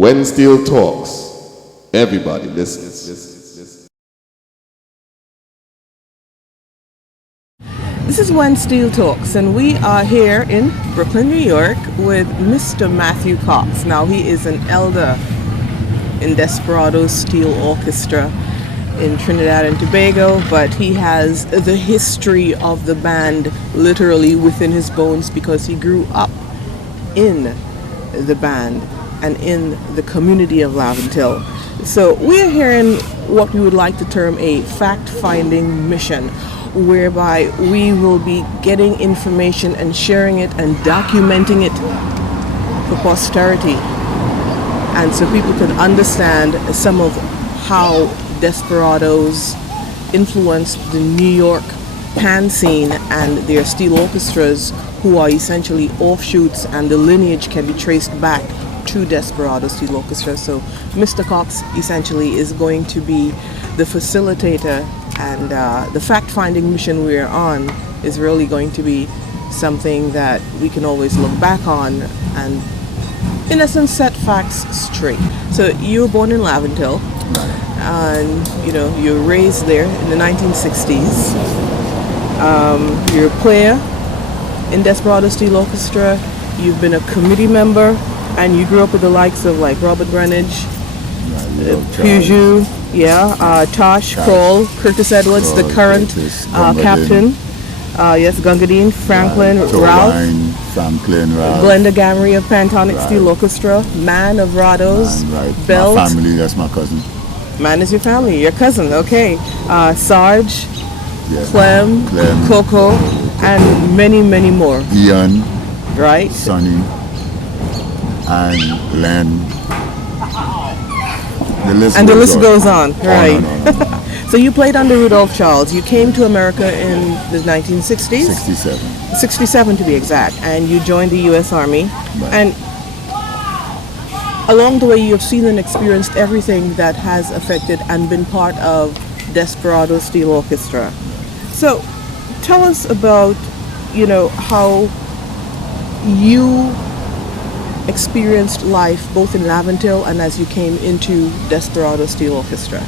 When Steel talks, everybody listens. This is When Steel Talks, and we are here in Brooklyn, New York with Mr. Matthew Cox. Now, he is an elder in Desperadoes Steel Orchestra in Trinidad and Tobago, but he has the history of the band literally within his bones because he grew up in the band and in the community of Laventille. So we're here in what we would like to term a fact-finding mission, whereby we will be getting information and sharing it and documenting it for posterity, and so people can understand some of how Desperadoes influenced the New York pan scene and their steel orchestras, who are essentially offshoots, and the lineage can be traced back to Desperadoes Steel Orchestra. So Mr. Cox essentially is going to be the facilitator, and the fact-finding mission we're on is really going to be something that we can always look back on and, in essence, set facts straight. So you were born in Laventille, and you were raised there in the 1960s. You're a player in Desperadoes Steel Orchestra. You've been a committee member, and you grew up with the likes of like Robert Greenidge, Pujou, Tosh, Kroll, Curtis Edwards, the current captain. Yes, Gungadine, Franklin, Ralph, Glenda Gamry of Pantonic Steel Orchestra, Man of Rados, Belt. My family, that's my cousin. Man is your family, your cousin, okay. Sarge, Clem, Coco, and many, many more. Ian, right? Sonny, and Len. The list goes on. Right. So you played under Rudolph Charles. You came to America in the 1960s? 67. 67 to be exact. And you joined the U.S. Army. Right. And along the way you have seen and experienced everything that has affected and been part of Desperadoes Steel Orchestra. So tell us about, how you experienced life both in Laventille and as you came into Desperadoes Steel Orchestra.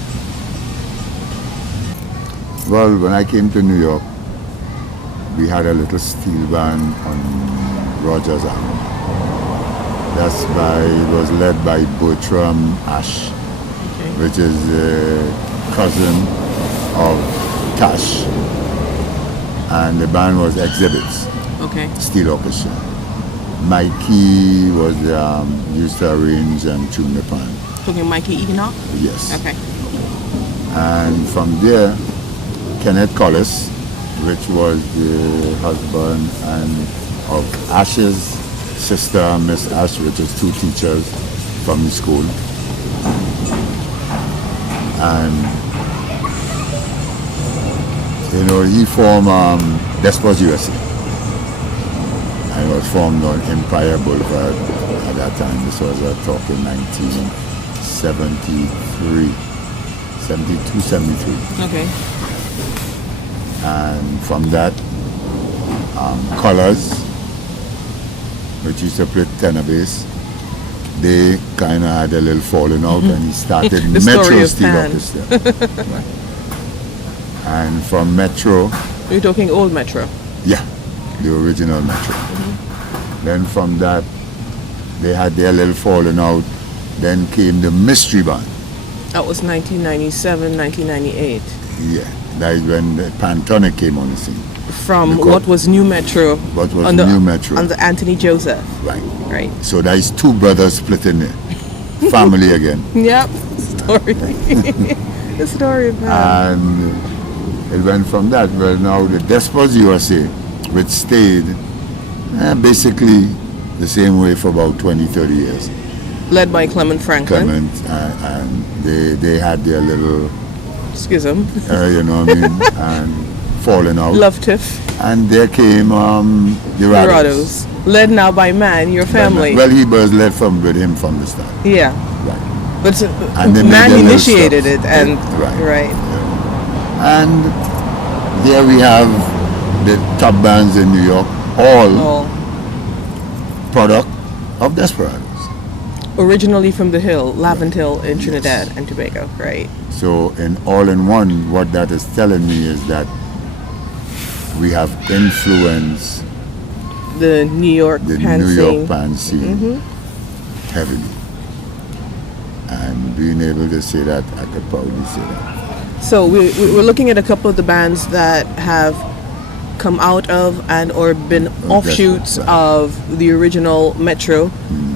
Well, when I came to New York, we had a little steel band on Rogers Avenue. It was led by Bertram Ash, which is a cousin of Cash. And the band was Exhibits, Steel Orchestra. Mikey was used to arrange and tune the band. Okay, Mikey Enoch? Yes. Okay. And from there, Kenneth Collis, which was the husband of Ash's sister, Miss Ash, which is two teachers from the school. And he formed Desperadoes USA. And it was formed on Empire Boulevard at that time. This was talking 1973, 72, 73. Okay. And from that, Colors, which used to play tenor bass, they kind of had a little falling out, and he started Metro Steel Orchestra. Right. And from Metro... You're talking old Metro? Yeah, the original Metro. Then from that, they had their little falling out. Then came the Mystery Band. That was 1997, 1998. Yeah, that is when the Pantonic came on the scene. From what was New Metro? What was New Metro? Under Anthony Joseph. Right. Right. So there is two brothers split in there. Family again. Yep. Story. The story of that. And it went from that. Well, now the Desperadoes USA, which stayed basically the same way for about 20, 30 years. Led by Clement Franklin. And they had their little schism. And falling out. Love tiff. And there came the Rados. Led now by Man, your family. Well, he was led with him from the start. Yeah. Right. But and Man initiated it, and right. Yeah. And there we have the top bands in New York, all product of Desperadoes. originally from the hill, Laventille in Trinidad and Tobago, right? So in all in one, what that is telling me is that we have influenced The New York the pan New scene. York pan scene heavily. And being able to say that, I could probably say that. So we're looking at a couple of the bands that have come out of and or been offshoots right. of the original Metro,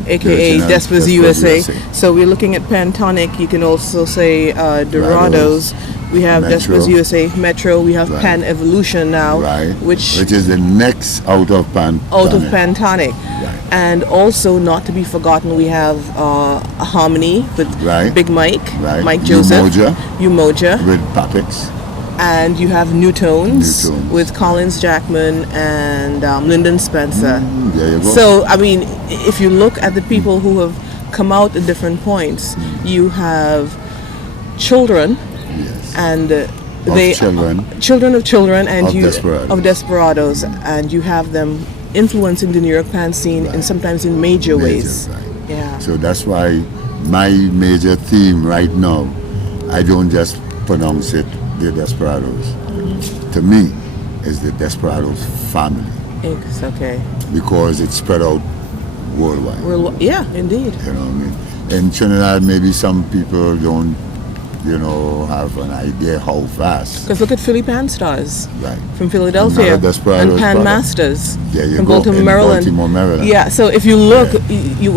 aka original Desperadoes Desperadoes USA. USA. So we're looking at Pentonic. You can also say Dorados. We have Metro. Desperadoes USA, Metro. We have Right. Pan Evolution now, Right. which is the next out of pan. out of Pentonic. Right. And also, not to be forgotten, we have Harmony with Right. Big Mike, Right. Mike Joseph, Umoja, With Papix. and you have New Tones, New Tones. with Collins Jackman and Lyndon Spencer. There you go. So, I mean, if you look at the people who have come out at different points, you have children Yes. and children. children of children and Of you Desperadoes. of Desperadoes, and you have them influencing the New York pan scene and Right. sometimes in major ways. Right. Yeah. So that's why my major theme right now, I don't just pronounce it the Desperadoes. To me, is the Desperadoes family It's okay. because it's spread out worldwide. Yeah, indeed. You know what I mean? In Trinidad, maybe some people don't, have an idea how vast. Because look at Philly Pan Stars Right. from Philadelphia Another Desperadoes and Pan brother. Masters There you from go, Baltimore, in Maryland. Baltimore, Maryland. Yeah, so if you look,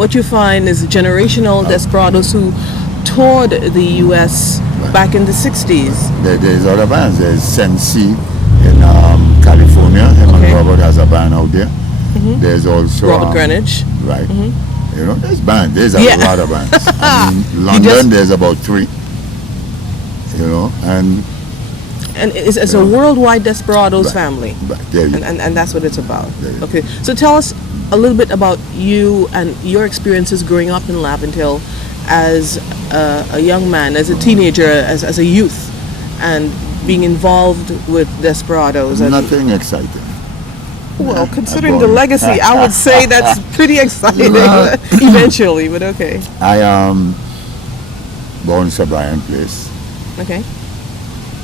what you find is generational Desperadoes who toured the U.S. back in the 60s. There's other bands. There's Sensi in California. Him Okay. and Robert has a band out there. There's also Robert Greenwich. Right. There's bands. There's a Yeah. lot of bands. I mean, London, there's about 3. And And it's a worldwide Desperadoes Right. family. Right. There you And that's what it's about. There you go. Okay, so tell us a little bit about you and your experiences growing up in Laventille as a young man, as a teenager, as a youth, and being involved with Desperadoes. And, nothing exciting. well, considering I'm the born. legacy, I would say that's pretty exciting. Well- Eventually, but okay. I born in Sir Brian Place. Okay,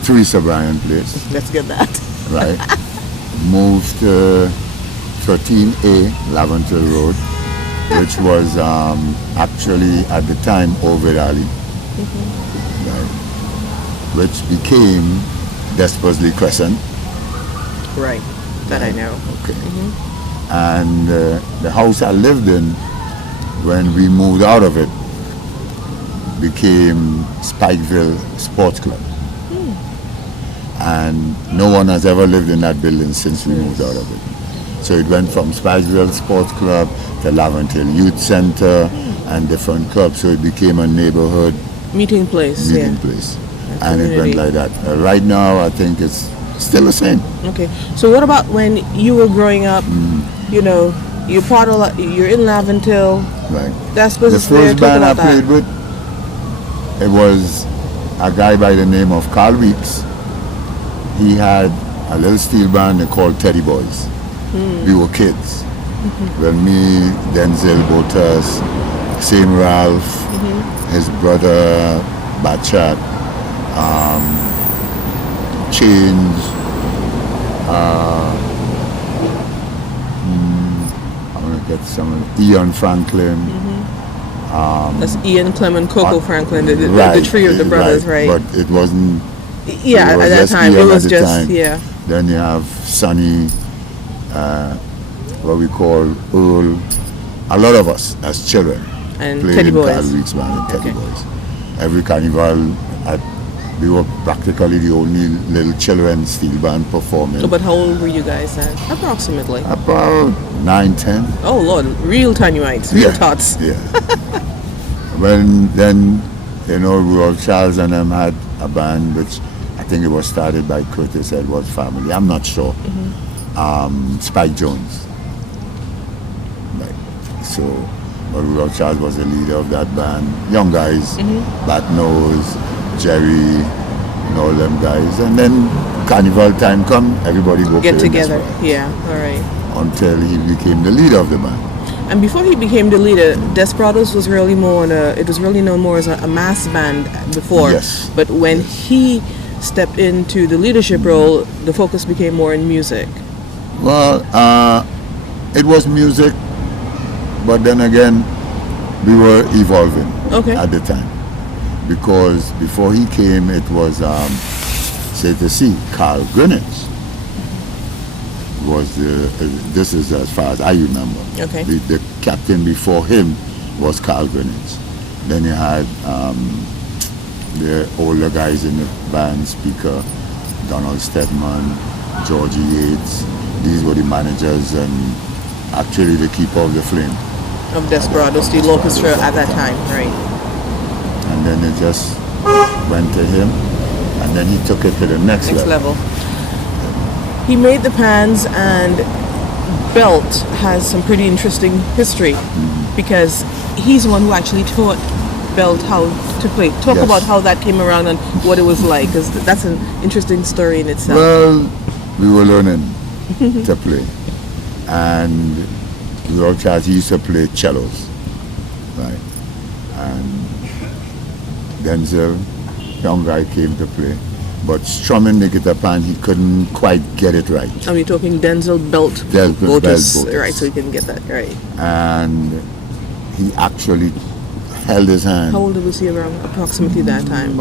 3 Sir Brian Place. let's get that. Right. Moved to 13A Laventille Road, which was actually at the time Ovid Alley, right, which became Desperadoes Crescent. Right, that I know. Okay. And the house I lived in, when we moved out of it, became Spikeville Sports Club. And no one has ever lived in that building since we moved out of it. So it went from Spikeville Sports Club to Laventille Youth Center and different clubs. So it became a neighborhood Meeting place, meeting yeah. place. A And it went community. like that. Right now, I think it's still the same. Okay, so what about when you were growing up? You're part of, you're in Laventille. Right. That's The supposed to be first talk band I about that. played with, it was a guy by the name of Carl Weeks. He had a little steel band they called Teddy Boys. We were kids. Well, me, Denzel Botas, Same Ralph, his brother Bachat, Change, I want to get some Ian Franklin. That's Ian, Clement, Coco Franklin, the Right, three of the brothers, right? But it wasn't. Yeah, it was at that just time, it Ian was at the just, time. yeah. Then you have Sonny, what we call Earl. A lot of us as children And played Teddy in Boys. Carl Weeks Band and Teddy Okay. Boys. Every carnival, we were practically the only little children steel band performing. Oh, but how old were you guys then? Approximately. About 9, 10. Oh, Lord, real tiny mites, real tots. Yeah. Then, Rudolph Charles and them had a band which I think it was started by Curtis Edwards' family. I'm not sure. Spike Jones. Right. So, but Rudolph Charles was the leader of that band. Young guys, Bat Nose, Jerry, and all them guys. And then Carnival time come, everybody go Get play in together. Desperadoes. Yeah, all right. Until he became the leader of the band. And before he became the leader, Desperadoes was really more it was really known more as a mass band before. Yes. But when he stepped into the leadership role, the focus became more in music. Well, it was music, but then again, we were evolving at the time. Because before he came, it was, Carl Greenwich was this is as far as I remember. Okay. The captain before him was Carl Greenwich. Then you had the older guys in the band, Speaker, Donald Stedman, Georgie Yates. These were the managers and actually the keeper of the flame. Of Desperadoes Steel Orchestra at that time, right. And then it just went to him, and then he took it to the next level. He made the pans, and Belt has some pretty interesting history because he's the one who actually taught Belt how to play. Talk about how that came around and what it was like, because that's an interesting story in itself. Well, we were learning to play, and we were he used to play cellos, right? And Denzel, young guy, came to play. But strumming the guitar pan, he couldn't quite get it right. Are we talking Denzel Belt? Botus. Right, so you can get that right. And he actually held his hand. How old was he around approximately that time?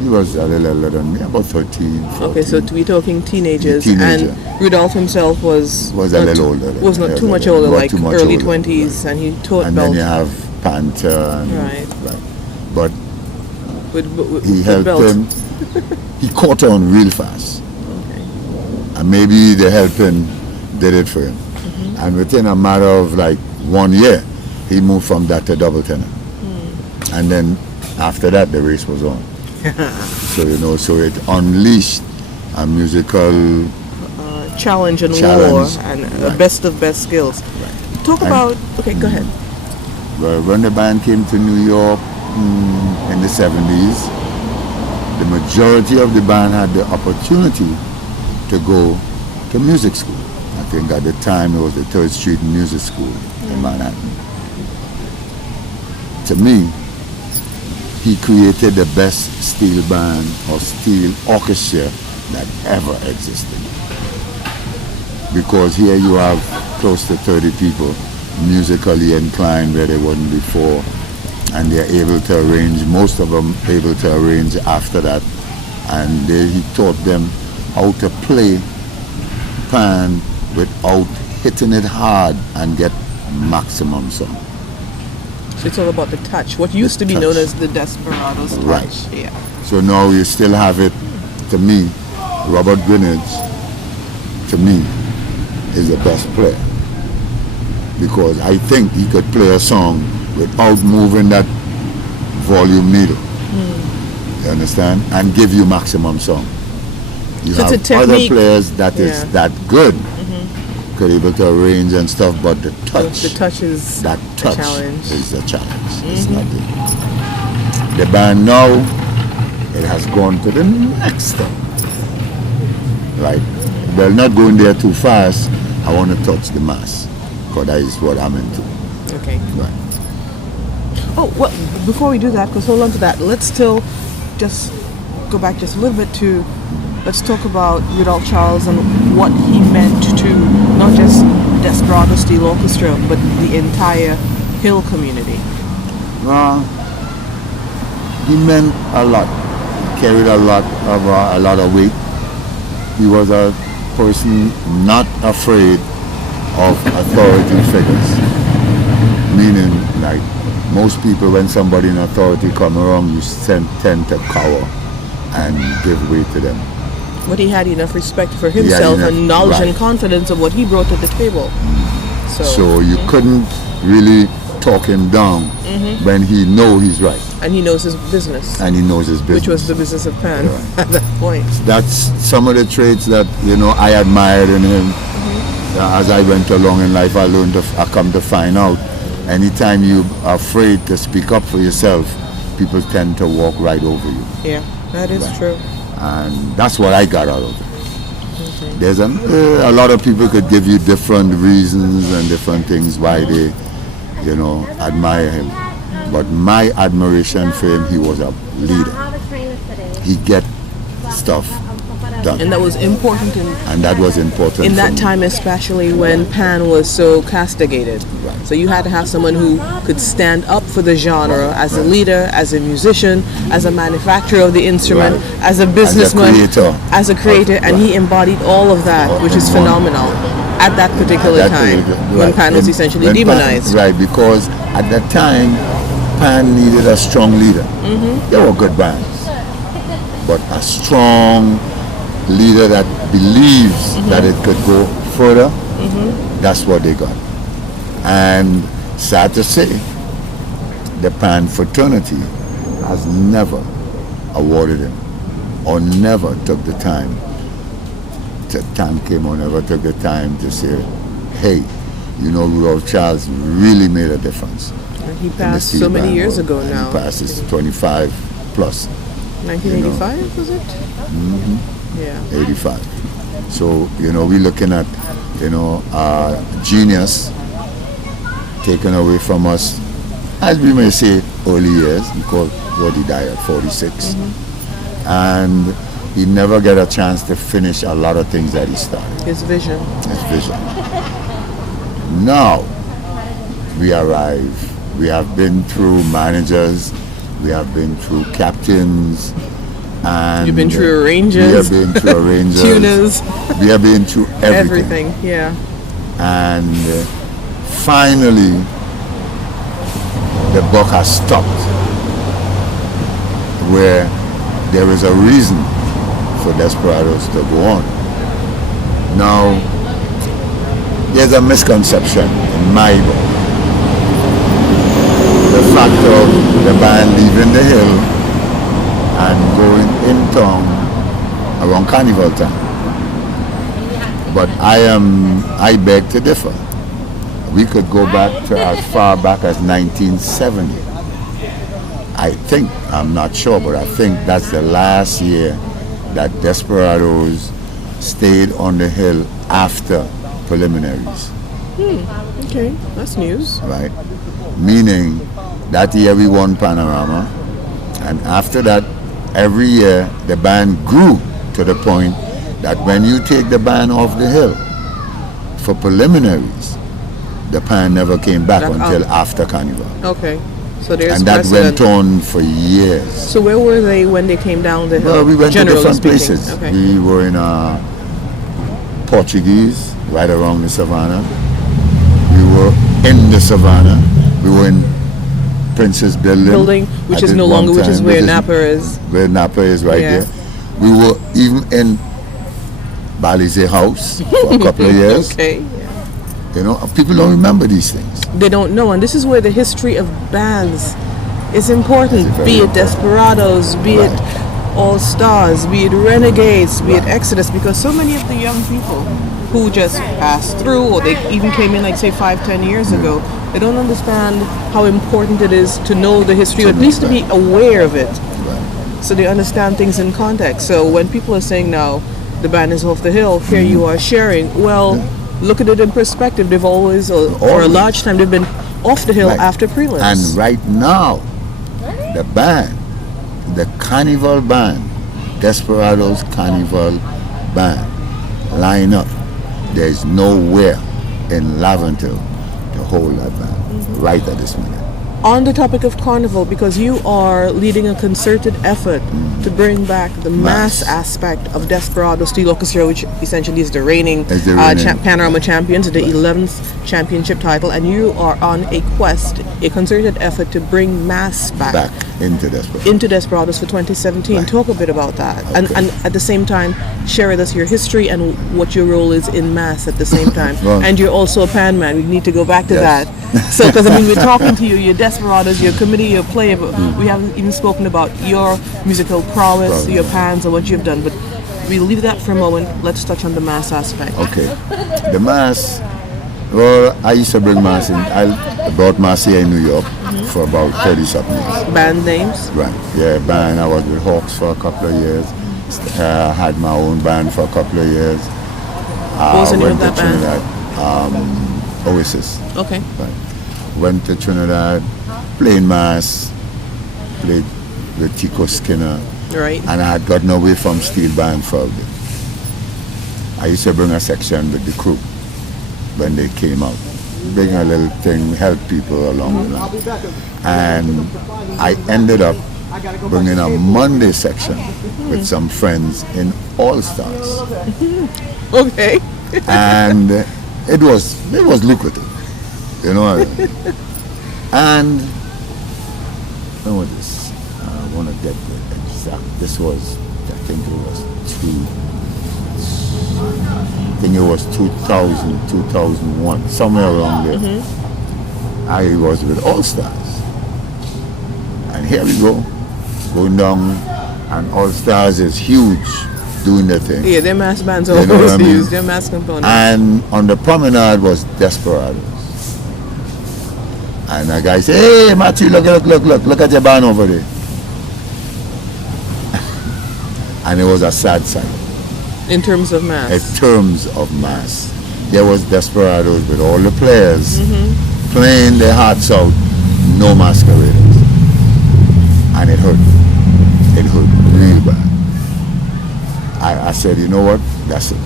He was a little older than me, about 13, 14. Okay, so we're talking teenagers. Teenager. And Rudolph himself was a little older. Was not too much older, like early 20s, and he taught and Belt. And then you have Panther. And, right. But with he helped Belt. him. He caught on real fast. Okay. And maybe the helping did it for him. And within a matter of like 1 year, he moved from that to double tenor. And then after that, the race was on. So it unleashed a musical challenge and war and best of best skills. Right. Talk about. Okay, go ahead. Well, when the band came to New York in the 70s, the majority of the band had the opportunity to go to music school. I think at the time it was the 3rd Street Music School in Manhattan. To me, he created the best steel band or steel orchestra that ever existed. Because here you have close to 30 people musically inclined where they weren't before, and they're able to arrange, most of them able to arrange after that, and he taught them how to play pan without hitting it hard and get maximum sound. So it's all about the touch, what used to be known as the Desperadoes touch. Right. Yeah. So now you still have it. To me, Robert Greenwich, to me, is the best player. Because I think he could play a song without moving that volume needle. You understand? And give you maximum sound. You So have it's a other technique. players that is that good, could able to arrange and stuff, but the touch, The touch is that touch the challenge. is the challenge. It's not the band now, it has gone to the next thing. Right? Well, not going there too fast. I want to touch the mass, because that is what I'm into. Okay. Right. Oh, well, before we do that, because hold on to that, let's still just go back just a little bit to, let's talk about Rudolph Charles and what he meant to not just Desperadoes Steel Orchestra, but the entire Hill community. He meant a lot. Carried a lot of weight. He was a person not afraid of authority figures. Meaning, like most people, when somebody in authority come around, you tend to cower and give way to them. But he had enough respect for himself and knowledge and confidence of what he brought to the table. So you couldn't really talk him down when he know he's right. And he knows his business. And he knows his business. Which was the business of pan at that point. That's some of the traits that, I admired in him. As I went along in life, I come to find out, anytime you're afraid to speak up for yourself, people tend to walk right over you. Yeah, that is true. And that's what I got out of it. There's a lot of people could give you different reasons and different things why they, admire him. But my admiration for him, he was a leader. He get stuff done. And that was important in that time, especially when Pan was so castigated. Right. So you had to have someone who could stand up for the genre as a leader, as a musician, as a manufacturer of the instrument, as a businessman, as a creator, and he embodied all of that, which is phenomenal at that particular time when Pan was essentially demonized. Right, because at that time, Pan needed a strong leader. There were good bands, but a strong leader that believes that it could go further, that's what they got. And sad to say, the Pan fraternity has never awarded him or never took the time to thank him or never took the time to say, hey, Rudolph Charles really made a difference. And he passed so many years ago now. He passes 25 plus. 1985 was it? Yeah. 85. So, we're looking at, genius taken away from us, as we may say, early years, because he died at 46. And he never get a chance to finish a lot of things that he started. His vision. Now, we arrive. We have been through managers, we have been through captains, and you've been through arrangers. We have been through arrangers. Tuners. We have been through everything. Yeah. And finally, the buck has stopped where there is a reason for Desperadoes to go on. Now, there's a misconception in my book. The fact of the band leaving the hill and going in town around Carnival time. But I beg to differ. We could go back to as far back as 1970. I'm not sure, but I think that's the last year that Desperadoes stayed on the hill after preliminaries. Okay, that's news. Right? Meaning that year we won Panorama, and after that, every year the band grew to the point that when you take the band off the hill for preliminaries, the band never came back until after Carnival. Okay, so there's and that went on for years. So where were they when they came down the hill? Well, we went to different speaking. places. Okay. We were in Portuguese, right around the Savannah. We were in the Savannah. We were in Princess Building, which is no longer, which is where Napa is. Where Napa is right there. We were even in Balize House for a couple of years. Okay. People don't remember these things. They don't know, and this is where the history of bands is important. Be it Desperadoes, be it All Stars, be it Renegades, be it Exodus, because so many of the young people who just passed through, or they even came in, like say 5-10 years ago, they don't understand how important it is to know the history, or at least to be aware of it, so they understand things in context. So when people are saying now the band is off the hill, here you are sharing, look at it in perspective. They've always, or a large time, they've been off the hill after prelims. And right now, the band, the Carnival band, Desperadoes Carnival band, line up. There's nowhere in Laventille to hold that band right at this minute. On the topic of Carnival, because you are leading a concerted effort to bring back the mass aspect of Desperadoes Steel Orchestra, which essentially is the reigning Panorama champions, the 11th championship title, and you are on a quest, a concerted effort to bring mass back into Desperadoes for 2017. Right. Talk a bit about that, okay. and at the same time share with us your history and what your role is in mass at the same time. And you're also a pan man. We need to go back to that. So, because we're talking to you, you're Desperadoes, your committee, your player, but we haven't even spoken about your musical prowess, your pans, and what you've done. But we'll leave that for a moment. Let's touch on the mass aspect. Okay, the mass. Well, I used to bring mass in. I brought mass here in New York for about 30-something years. Band names? Right. Yeah, band. I was with Hawks for a couple of years. I had my own band for a couple of years. What was the name of Went to that band? Trinidad, Oasis. Okay. Right. Went to Trinidad, played mass, played with Tico Skinner, Right. and I had gotten away from steel band for a bit. I used to bring a section with the crew when they came out. Bring a little thing, help people along the line. And I ended up bringing a Monday section with some friends in All Stars. Okay. And it was lucrative, you know. And when was this? I want to get the exact. This was, I think it was 2000, 2001, somewhere around there. I was with All Stars, and here we go, going down, and All Stars is huge, doing their thing. Yeah, their mass bands You know what always I mean? use their mass components. And on the promenade was Desperadoes. And a guy said, "Hey, Matthew, look at your band over there." And it was a sad sight. In terms of mass. In terms of mass, there was Desperadoes with all the players playing their hearts out, no masqueraders. And it hurt real bad. I said, you know what, that's it.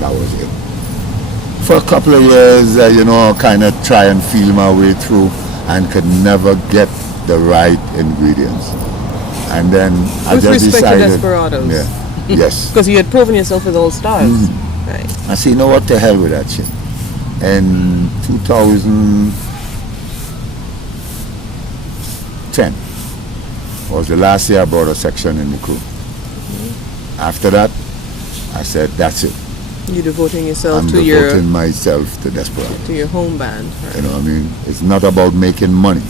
That was it. For a couple of years, kind of try and feel my way through and could never get the right ingredients. And then I With just respect decided, to Desperadoes. yeah, yes. Because you had proven yourself with All Stars. Right. I said, you know what, the hell with that shit. In 2010 was the last year I brought a section in the crew. After that, I said, that's it. You're devoting yourself I'm to devoting myself to Desperadoes. your home band. Right. You know what I mean? It's not about making money.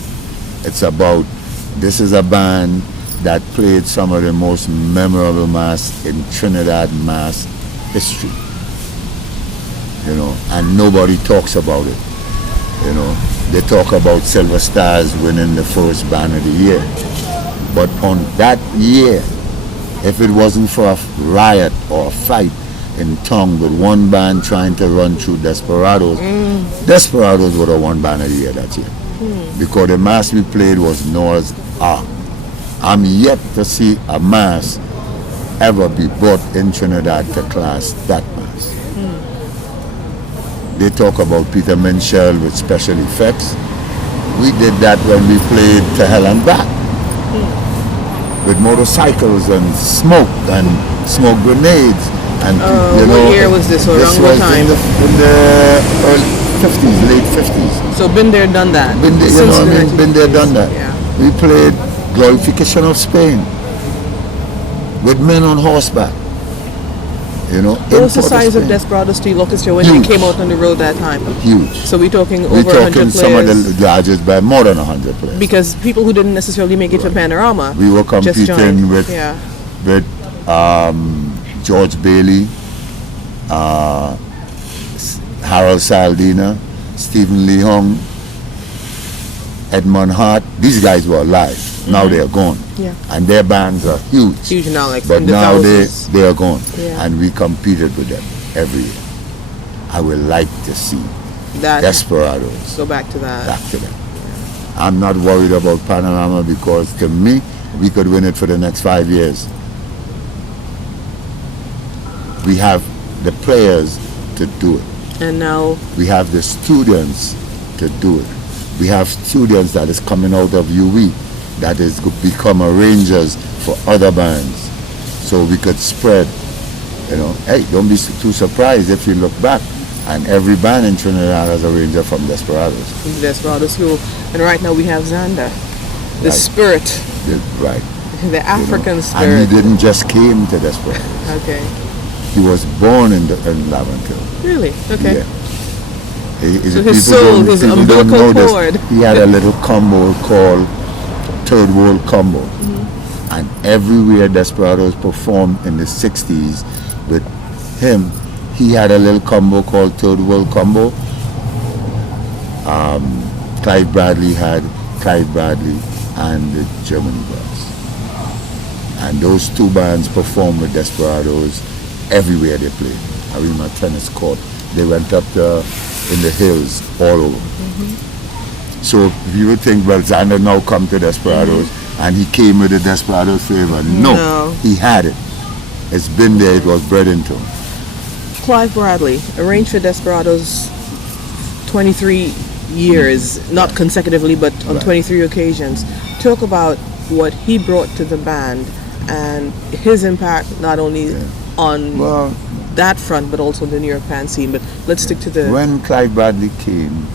It's about, this is a band that played some of the most memorable mass in Trinidad mass history. And nobody talks about it. They talk about Silver Stars winning the first band of the year. But on that year, if it wasn't for a riot or a fight in tongue with one band trying to run through Desperadoes, Desperadoes would have won band of the year that year. Because the mass we played was Noah's Ark. I'm yet to see a mass ever be brought in Trinidad to class that mass. They talk about Peter Minshall with special effects. We did that when we played To Hell and Back. With motorcycles and smoke grenades. And what year was this, or around what time? In the early 50s, late 50s. So been there, done that. Been there, Since the been there, done that. Yeah. We played Glorification of Spain with men on horseback. What was the size of Desperadoes Steel Orchestra when Huge. they came out on the road that time? Huge. So we're talking over We're 100 talking players. some of the largest by more than 100 players. Because people who didn't necessarily make it for Panorama We were just competing joined. with Yeah. George Bailey, Harold Saldina, Stephen Lee Hong, Edmund Hart. These guys were alive. Now they are gone. Yeah. And their bands are huge. Huge now, like But in the now thousands. they are gone. Yeah. And we competed with them every year. I would like to see That Desperadoes go back to that. back to them. I'm not worried about Panorama because to me, we could win it for the next 5 years. We have the players to do it. And now We have the students to do it. We have students that is coming out of UE that is to become arrangers for other bands. So we could spread, hey, don't be too surprised if you look back and every band in Trinidad has a ranger from Desperadoes. Desperadoes School. And right now we have Xander. The Right. spirit. Right. The African And spirit. he didn't just came to Desperadoes. Okay. He was born in Laventille. Really? Okay. Yeah. So his soul, his umbilical cord. He had a little combo called Third World Combo. And everywhere Desperadoes performed in the 60s with him, he had a little combo called Third World Combo. Clive Bradley had Clive Bradley and the Germany Boys. And those two bands performed with Desperadoes everywhere they played. Arima tennis court. They went up in the hills all over. So you would think, well, Xander now come to Desperadoes and he came with the Desperadoes flavor. No, he had it. It's been there, it was bred into him. Clive Bradley, arranged for Desperadoes 23 years, not consecutively, but on 23 occasions. Talk about what he brought to the band and his impact not only on that front, but also the New York pan scene. But let's stick to the... When Clive Bradley came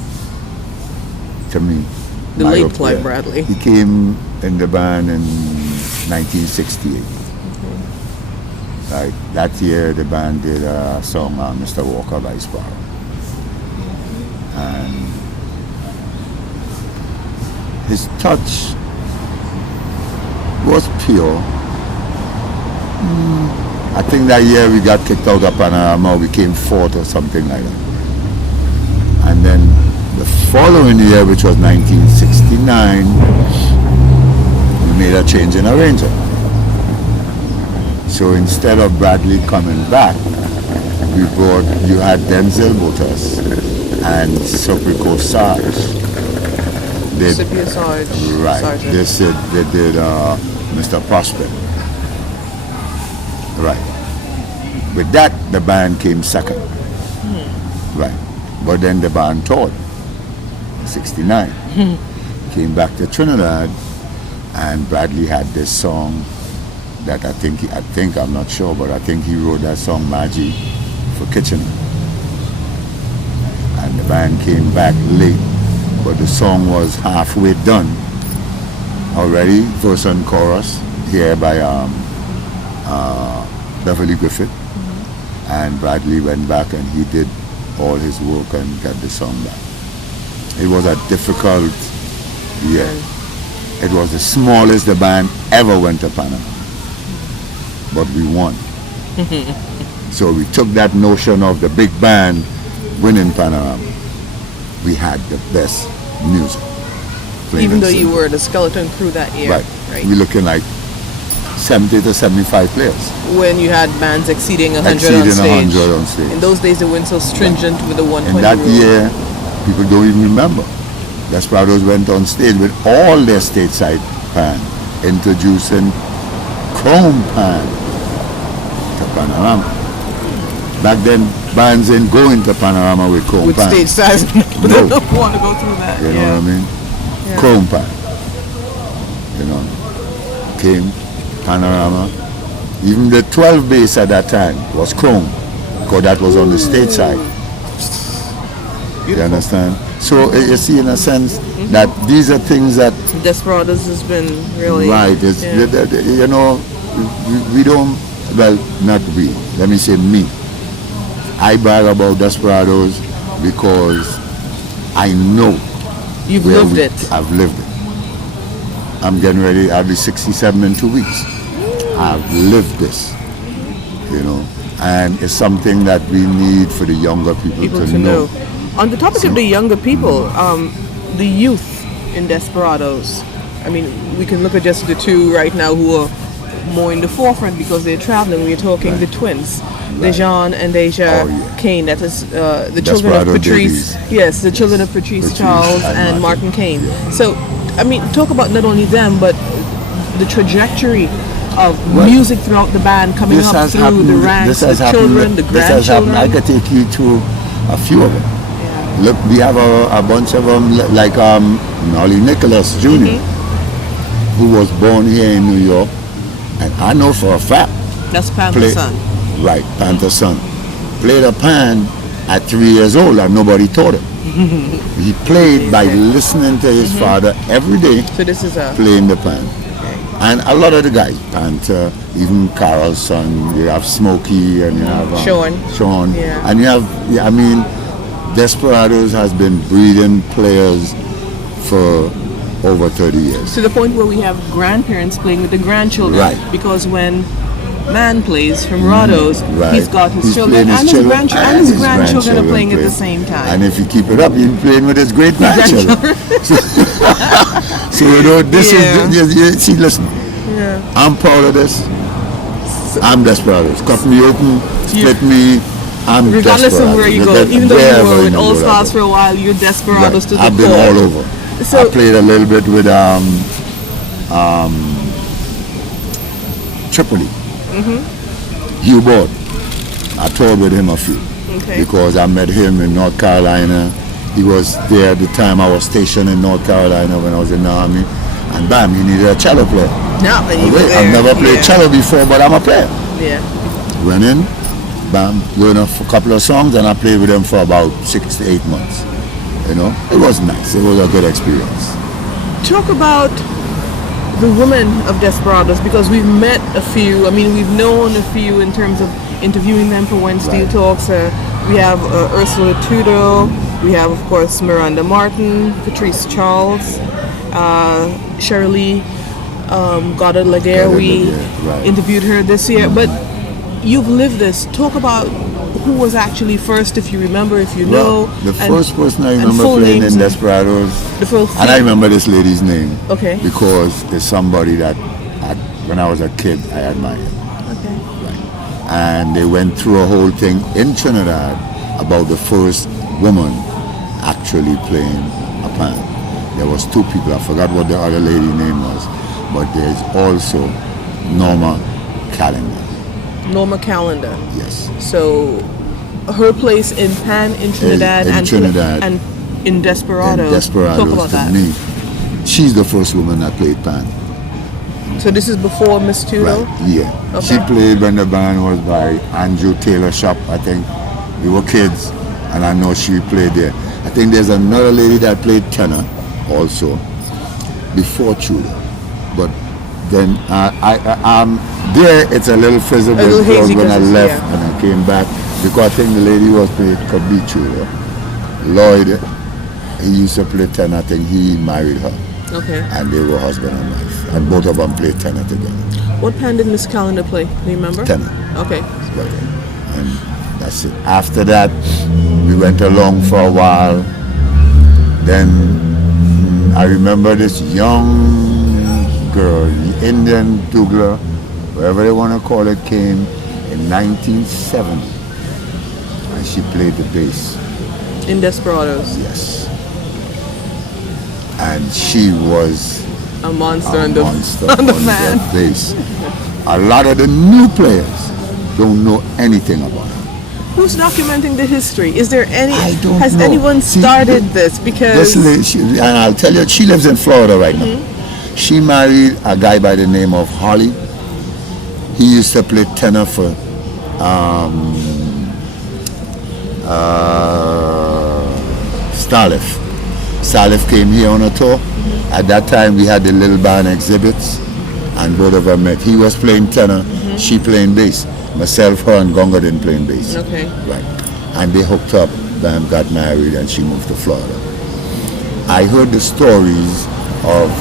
to me, the late Clive Bradley. He came in the band in 1968. Like that year, the band did a song on Mr. Walker by Sparrow. And his touch was pure. I think that year we got kicked out of Panorama, we came fourth or something like that. And then the following year, which was 1969, we made a change in arranger. So instead of Bradley coming back, you had Denzel Botas and Soprico Sarge. Right. They said they did Mr. Prosper. Right. With that, the band came second. Right. But then the band toured. 69. Came back to Trinidad, and Bradley had this song that I think I'm not sure, but I think he wrote that song Maggie for Kitchener. And the band came back late, but the song was halfway done already, verse and chorus, here by Beverly Griffith. And Bradley went back and he did all his work and got the song back. It was a difficult year. It was the smallest the band ever went to Panama. But we won. So we took that notion of the big band winning Panorama. We had the best music. Even though you were the skeleton crew that year. Right. We're looking like 70 to 75 players. When you had bands exceeding 100 on stage. In those days they weren't so stringent with the 120 In that rule. year, people don't even remember. Desperadoes went on stage with all their stateside pan, introducing chrome pan to Panorama. Back then, bands didn't go into Panorama with chrome with pan. Stage size. No. Don't want to go through that. You know what I mean? Yeah. Chrome pan. You know, came Panorama. Even the 12 bass at that time was chrome, because that was on the stage side. You understand? So you see, in a sense, that these are things that Desperadoes has been really right. It's, you know, we don't. Well, not we. Let me say me. I brag about Desperadoes because I know you've lived it. I've lived it. I'm getting ready. I'll be 67 in 2 weeks. I've lived this, you know, and it's something that we need for the younger people to know. On the topic of the younger people, the youth in Desperadoes, I mean, we can look at just the two right now who are more in the forefront because they're traveling. We're talking the twins, Dejan and Deja Kane. That is the children of Patrice. Babies. Yes, the children of Patrice Charles and Martin Kane. So, I mean, talk about not only them, but the trajectory of music throughout the band coming up through the ranks, the children, the grandchildren. I could take you to a few of them. Yeah. Look, we have a bunch of them, like Nolly Nicholas Jr., who was born here in New York, and I know for a fact. That's Panther's son. Right, Panther's son. Played a pan at 3 years old and nobody taught him. He played by listening to his father every day. So this is playing the pan. And a lot of the guys, Panther, even Carol's son, you have Smokey and you have Sean. Yeah. And you have, I mean, Desperadoes has been breeding players for over 30 years. To the point where we have grandparents playing with the grandchildren. Right. Because when Man plays from Rados, he's got his children and his grandchildren are playing at the same time. And if you keep it up, he's playing with his great grandchildren. So you know, this is, see, listen, I'm proud of this. I'm Desperadoes. Cut me open, split me, I'm regardless of where you go, even though you were with All Stars go. for a while, you're Desperadoes to the I've been core. all over. So, I played a little bit with Tripoli. Hugh Bord. I toured with him a few. okay. Because I met him in North Carolina. He was there at the time I was stationed in North Carolina when I was in the army. And bam, he needed a cello player. No, and you were there. I've never played cello before, but I'm a player. Yeah. Went in, bam, learned a couple of songs, and I played with them for about 6 to 8 months. You know, it was nice. It was a good experience. Talk about the women of Desperadoes, because we've met a few. I mean, we've known a few in terms of interviewing them for When Steel Talks. We have Ursula Trudeau. We have, of course, Miranda Martin, Patrice Charles, Shirley Goddard Laguerre. We interviewed her this year. But you've lived this. Talk about who was actually first, if you remember, if you know. The first person I remember playing in Desperadoes, and I remember this lady's name, okay, because it's somebody that when I was a kid I admired. Okay. Right. And they went through a whole thing in Trinidad about the first woman actually playing a pan. There was two people, I forgot what the other lady's name was, but there's also Norma Calendar. Norma Calendar. Yes. So her place in Pan in Trinidad, and in Desperadoes. In Desperadoes, talk about that. me, she's the first woman that played pan. So this is before Miss Tudor? Right, yeah. Okay. She played when the band was by Andrew Taylor Shop, I think. We were kids, and I know she played there. I think there's another lady that played tenor also before Tudor. But then there it's a little fizzle because when I left and I came back, because I think the lady was played could be Tudor. Lloyd, he used to play tenor. I think he married her. Okay. And they were husband and wife. And both of them played tenor together. What pan did Miss Calendar play? Do you remember? Tenor. Okay. Right. And that's it. After that, we went along for a while. Then I remember this young girl, the Indian Douglas, whatever they want to call it, came in 1970. And she played the bass. In Desperadoes. Yes. And she was a monster on the fan. bass. A lot of the new players don't know anything about it. Who's documenting the history? Is there any? I don't has know. anyone started this? Because this lady, and I'll tell you, she lives in Florida right now. She married a guy by the name of Holly. He used to play tenor for Starlift. Starlift came here on a tour. At that time we had the little band exhibits, and both of them met. He was playing tenor, she playing bass. Myself, her, and Gonga didn't play bass. Okay. Right. And they hooked up, Bam got married, and she moved to Florida. I heard the stories of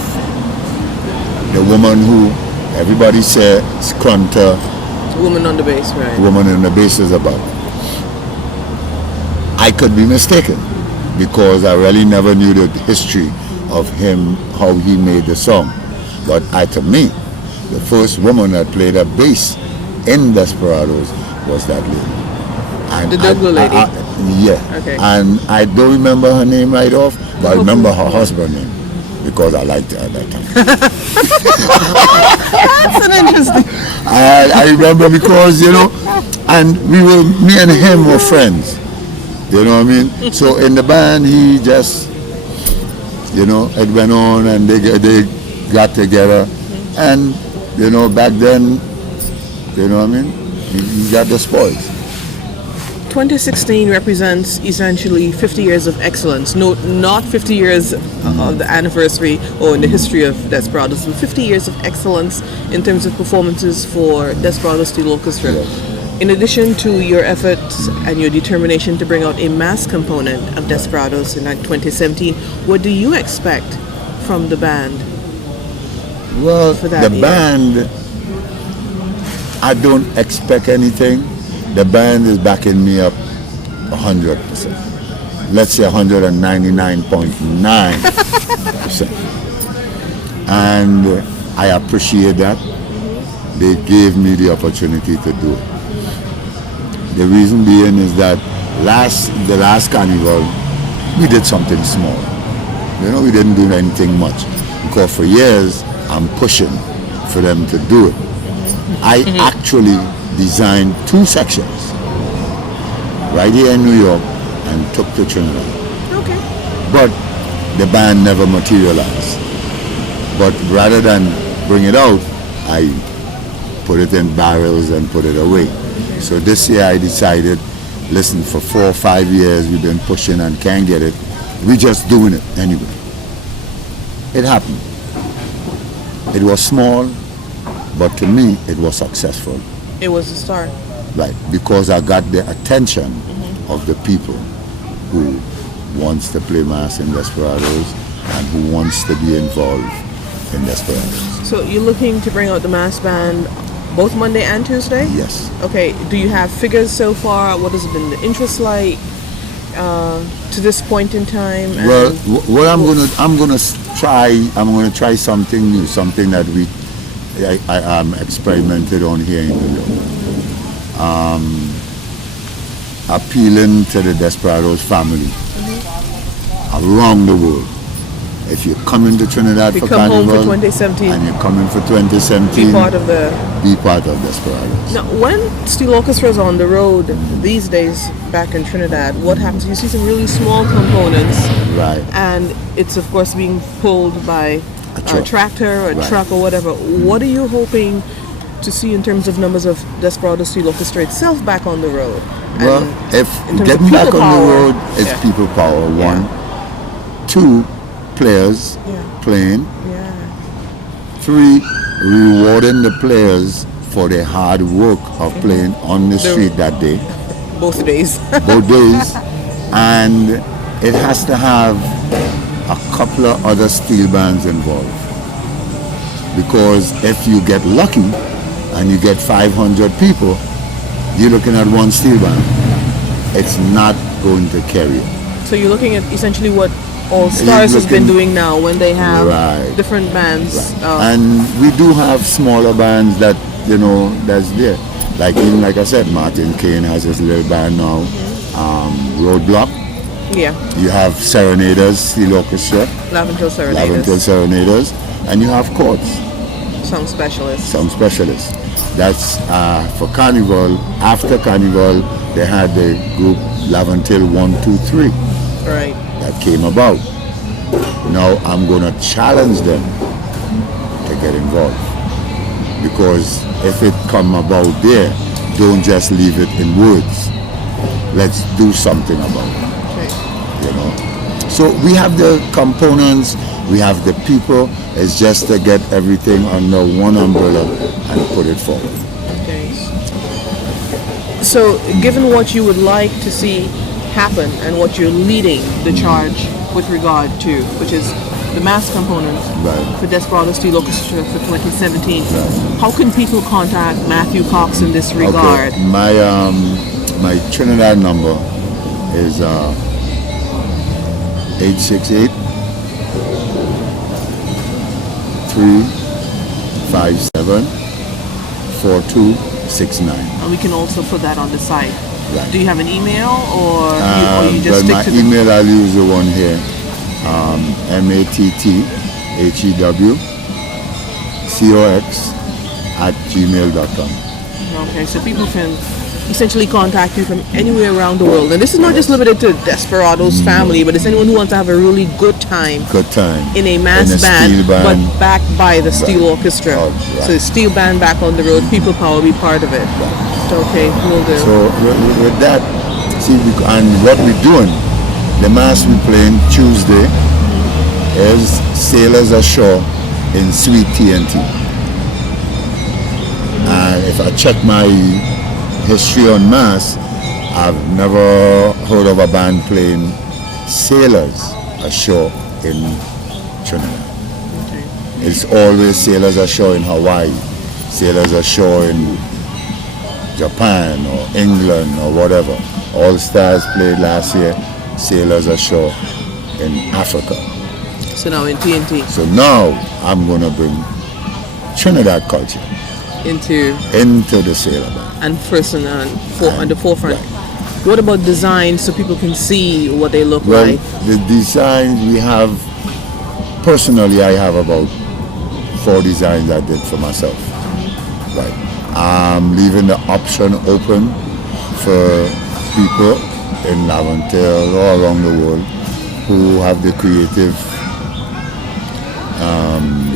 the woman who everybody said Scrunter. Woman on the bass, right? Woman on the bass is about. I could be mistaken, because I really never knew the history of him, how he made the song. But to me, the first woman that played a bass in Desperadoes was that lady. And the Douglas lady? Yeah. Okay. And I don't remember her name right off, but I remember her husband's name, because I liked her at that time. That's an interesting. I remember because, and me and him were friends. You know what I mean? So in the band, he just, it went on, and they got together. And, back then, you know what I mean? You got the spoils. 2016 represents essentially 50 years of excellence. No, not 50 years of the anniversary or in the history of Desperadoes, but 50 years of excellence in terms of performances for Desperadoes Steel Orchestra. Yes. In addition to your efforts and your determination to bring out a mass component of Desperadoes in 2017, what do you expect from the band? Well, for that year? Band, I don't expect anything. The band is backing me up 100%. Let's say 199.9%. And I appreciate that. They gave me the opportunity to do it. The reason being is that the last Carnival, we did something small. You know, we didn't do anything much. Because for years, I'm pushing for them to do it. I actually designed 2 sections right here in New York and took to Trinidad. Okay. But the band never materialized. But rather than bring it out, I put it in barrels and put it away. So this year I decided, listen, for 4 or 5 years we've been pushing and can't get it. We're just doing it anyway. It happened. It was small, but to me it was successful. It was a start. Right, because I got the attention of the people who wants to play mass in Desperadoes and who wants to be involved in Desperadoes. So you're looking to bring out the mass band both Monday and Tuesday? Yes. Okay, do you have figures so far? What has been the interest like to this point in time? And well, what I'm gonna try something new, something that I experimented on here in New York. Appealing to the Desperadoes family around the world. If you're coming to Trinidad for come Carnival home for 2017 and you're coming for 2017, be part of Desperadoes. Now, when Steel Orchestra is on the road these days back in Trinidad, what happens? You see some really small components, Right. and it's of course being pulled by a tractor or a Right. truck or whatever. What are you hoping to see in terms of numbers of Desperadoes Steel Orchestra itself back on the road? Well, And if in terms of getting back people on the power, road, it's yeah. people power, Yeah. 1. 2, players Yeah. playing. Yeah. 3, rewarding the players for their hard work of playing on the street that day, Both days. both days. And it has to have a couple of other steel bands involved. Because if you get lucky and you get 500 people, you're looking at one steel band. It's not going to carry it. So you're looking at essentially what All Stars has been doing now when they have Right. different bands. And we do have smaller bands that, you know, that's there. Like even like I said, Martin Kane has his little band now. Roadblock. Yeah, You have Serenaders, Steel Orchestra, Laventille Laventille Serenaders, Serenaders, and you have chords, some specialists. some specialists. That's for Carnival. After Carnival, they had the group Laventille 1, 2, 3 Right. that came about. Now I'm going to challenge them to get involved, because if it come about there, don't just leave it in words. Let's do something about it. Okay. You know. So we have the components, we have the people. It's just to get everything under one umbrella and put it forward. Okay. So, given what you would like to see happen and what you're leading the charge with regard to, which is the mass component Right. for Desperadoes Steel Orchestra for 2017, Right. how can people contact Matthew Cox in this regard? Okay. My Trinidad number is 868 357 4269. And we can also put that on the site. Right. Do you have an email, or you just But stick my to the email, I'll use the one here. mattHewCox@gmail.com. Okay, so people can essentially contact you from anywhere around the world. And this is not just limited to Desperadoes family, but it's anyone who wants to have a really good time Good time. in a mass band, steel band. but backed by the Steel Orchestra. Oh, right. So the steel band back on the road, people power be part of it. Okay, we'll do. So with that, see, and what we're doing, the mass we playing Tuesday is Sailors Ashore in Sweet TNT. And if I check my history on mass, I've never heard of a band playing Sailors Ashore in Trinidad. Okay. It's always Sailors Ashore in Hawaii, Sailors Ashore in Japan or England or whatever. All Stars played last year, Sailors Ashore in Africa. So now in TNT. So now I'm going to bring Trinidad culture into the sailor band. and first on the forefront. Right. What about design so people can see what they look Well, like? the designs we have, personally, I have about 4 designs I did for myself. Right. I'm leaving the option open for people in Laventille or around the world who have the creative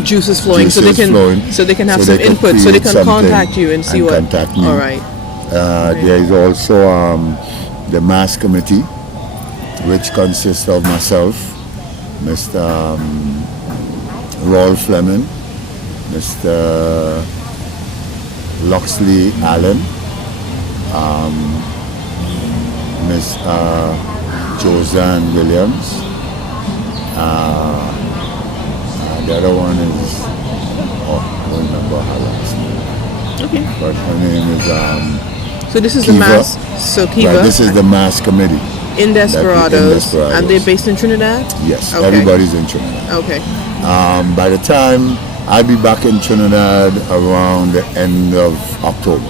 Juices flowing, so juices flowing, they can have so some they can input, so they create can something contact you and see what. contact me. All right. There is also the mass committee, which consists of myself, Mr. Rolf Fleming, Mr. Loxley Allen, Miss Josanne Williams. The other one is, I don't remember her last name, Okay. but her name is So this is Kiva. the mass. So Kiva. Right, this is the mass committee. in Desperadoes, Desperadoes. and they're based in Trinidad. Yes, Okay. everybody's in Trinidad. Okay. By the time I'll be back in Trinidad around the end of October,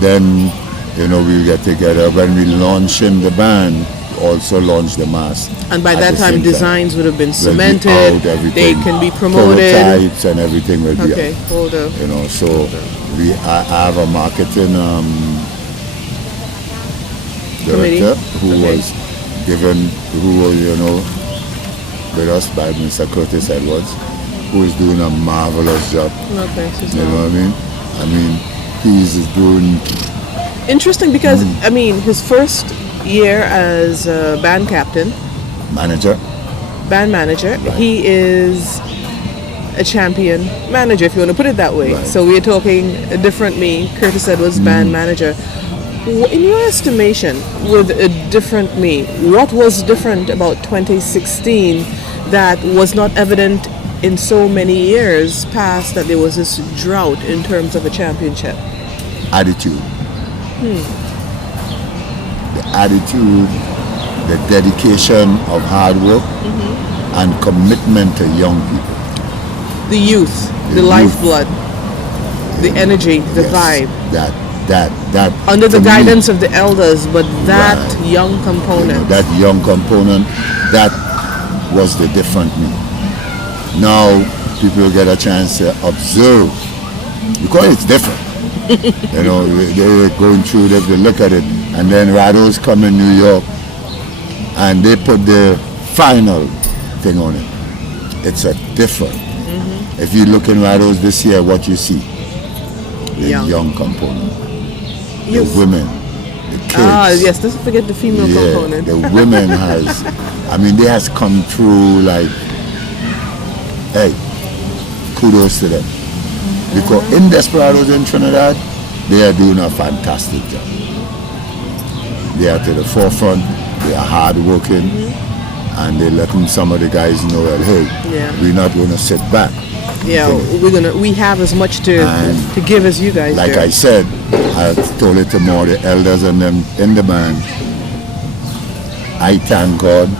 then we'll get together. When we launch in the band, also launch the mass. And by at that the time, same designs would have been Will be cemented. out, They everything, can be promoted. prototypes and everything will be Okay, out. hold up. So I have a marketing Committee. director who Okay. was with us by Mr. Curtis Edwards, who is doing a marvelous job. Okay, so You know what I mean? I mean, he's doing interesting because his first year as band captain, manager. band manager, Right. he is a champion manager, if you want to put it that way. Right. So we're talking a different me, Curtis Edwards, band manager. In your estimation, with a different me, what was different about 2016 that was not evident in so many years past that there was this drought in terms of a championship? Attitude. The attitude, the dedication of hard work and commitment to young people. The youth, the youth. lifeblood, the energy, the Yes, vibe. That Under the to me, guidance of the elders, but that Right. young component. that young component, that was the different me. Now people get a chance to observe because it's different. They're going through this, they look at it, and then Rados come in New York and they put the final thing on it. It's a different. If you look in Rados this year, what you see? The young component. Youth. The women, the kids. Yes, let's forget the female component. The women they has come through like, hey, kudos to them. Because in Desperadoes in Trinidad, they are doing a fantastic job. They are to the forefront, they are hard working, and they're letting some of the guys know that, hey, we're not going to sit back. Yeah, we have as much to give as you guys Like do. I said, I told it to more the elders and them in the band. I thank God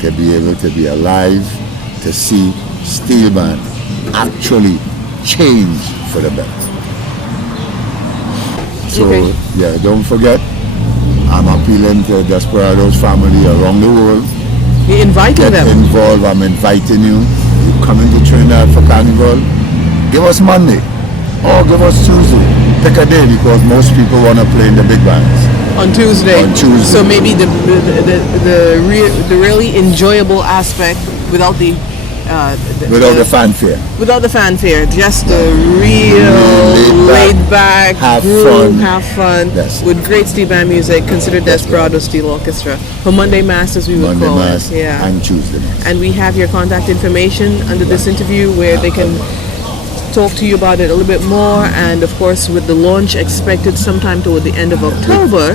to be able to be alive, to see steel band actually change for the better. So don't forget, I'm appealing to Desperadoes family around the world. You're inviting Get them. involved. I'm inviting you. You come into Trinidad for Carnival. Give us Monday or give us Tuesday. Pick a day because most people want to play in the big bands. On Tuesday. On Tuesday. So maybe the really enjoyable aspect without the fanfare. without the fanfare, just the real laid back, have fun That's it. with great steel band music. Consider Desperadoes Steel Orchestra for Monday Mass, as we would Monday call Mass it. Yeah. and Tuesday Mass. And we have your contact information under this interview where they can talk to you about it a little bit more, and of course with the launch expected sometime toward the end of October.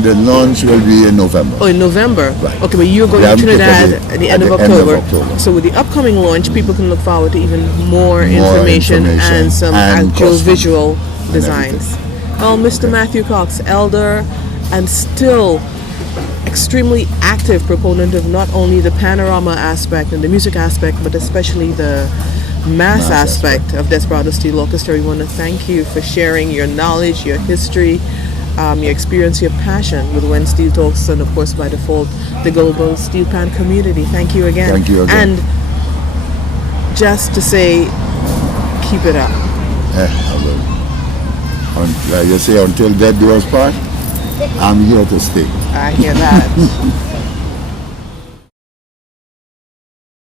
The launch will be in November. Oh, in November. Right. Okay, but you're going We to have to pick a Trinidad date at the end of October. So with the upcoming launch, people can look forward to even more information and some and actual costumes visual and designs. Well, Mr. Matthew Cox, elder and still extremely active proponent of not only the panorama aspect and the music aspect, but especially the mass aspect of Desperadoes Steel Orchestra. We want to thank you for sharing your knowledge, your history, your experience, your passion with When Steel Talks, and of course by default the global steel pan community. Thank you again. Thank you again. And just to say, keep it up. I will. Like you say, until death do us part, I'm here to stay. I hear that.